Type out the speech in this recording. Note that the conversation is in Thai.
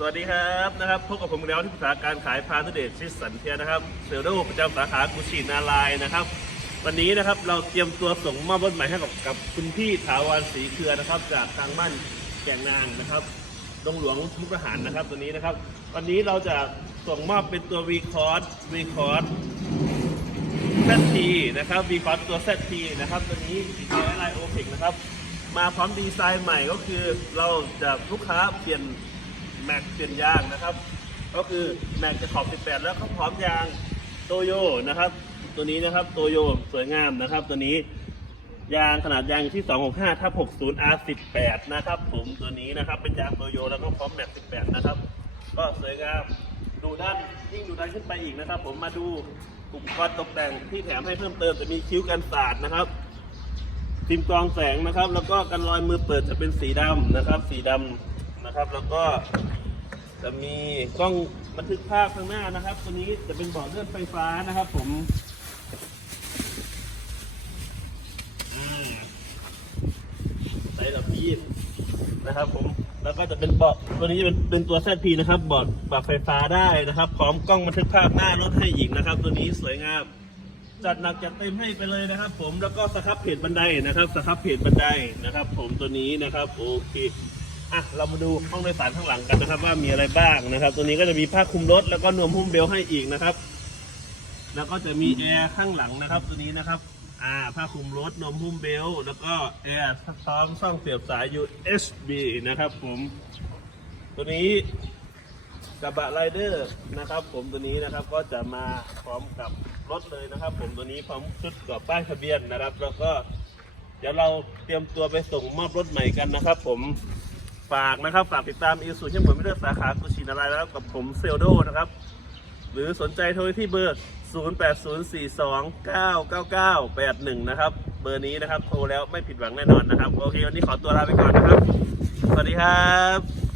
สวัสดีครับนะครับพบกับผมแล้วที่ปรึกษาการขายพานุเดชชิดสันเทียนะครับเซลล์ประจำสาขากุชินารายนะครับ วันนี้นะครับเราเตรียมตัวส่งมอบรถใหม่ให้กับกับคุณพี่ถาวรศรีเครือนะครับ จากทางบ้านแก่งนางนะครับดงหลวงมุกทหารนะครับตัวนี้นะครับ วันนี้เราจะส่งมอบเป็นตัว V c o r d V c o r d ZT นะครับ V c o r d ตัว ZT นะครับตัวนี้สีเขียวลายโอเพกนะครับมาพร้อมดีไซน์ใหม่ก็คือเราจะลูกค้าเปลี่ยน แม็กเปลี่ยนยางนะครับ ก็คือแม็กจะขอบ 18 แล้วก็พร้อมยางโตโยนะครับ ตัวนี้นะครับโตโยสวยงามนะครับ ตัวนี้ยางขนาดยางอยู่ที่ 265ทับ60 R18 นะครับผมตัวนี้นะครับเป็นยางโตโยแล้วก็พร้อมแม็ก18 นะครับ ก็สวยงามดูด้านยิ่งดูด้านขึ้นไปอีกนะครับ ผมมาดูอุปกรณ์ตกแต่งที่แถมให้เพิ่มเติมจะมีคิ้วกันสาดนะครับฟิล์มกรองแสงนะครับ แล้วก็กันรอยมือเปิดจะเป็นสีดำนะครับ สีดำ นะครับ แล้วก็จะมีกล้องบันทึกภาพข้างหน้านะครับ ตัวนี้จะเป็นเบาะเลื่อนไฟฟ้านะครับ ผมใส่ระพีดนะครับ ผม แล้วก็จะเป็นเบาะตัวนี้เป็นเป็นตัว ZP นะครับเบาะปรับไฟฟ้าได้นะครับ พร้อมกล้องบันทึกภาพหน้ารถให้อีกนะครับ ตัวนี้สวยงาม จัดหนักจัดเต็มให้ไปเลยนะครับ ผม แล้วก็สครับเพจบันไดนะครับ สครับเพจบันไดนะครับ ผมตัวนี้นะครับ โอเค อะเรามาดูห้องโดยสารข้างหลังกันนะครับ ว่ามีอะไรบ้างนะครับ ตัวนี้ก็จะมีผ้าคลุมรถแล้วก็นวมหุ้มเบลให้อีกนะครับ แล้วก็จะมีแอร์ข้างหลังนะครับ ตัวนี้นะครับ อ่าผ้าคลุมรถนวมหุ้มเบลแล้วก็แอร์พร้อมช่องเสียบสาย USB นะครับ ผม ตัวนี้กระบะไรเดอร์นะครับ ผมตัวนี้นะครับก็จะมาพร้อมกับรถเลยนะครับ ผมตัวนี้พร้อมชุดกับป้ายทะเบียนนะครับ แล้วก็เดี๋ยวเราเตรียมตัวไปส่งมอบรถใหม่กันนะครับ ผม ฝากนะครับ ฝากติดตามอีสุเช่นผมไม่เลือกสาขากุชินารายแล้วกับผมเซลโดนะครับ หรือสนใจโทรที่เบอร์ 0804299981 นะครับ เบอร์นี้นะครับ โทรแล้วไม่ผิดหวังแน่นอนนะครับ โอเค วันนี้ขอตัวลาไปก่อนนะครับ สวัสดีครับ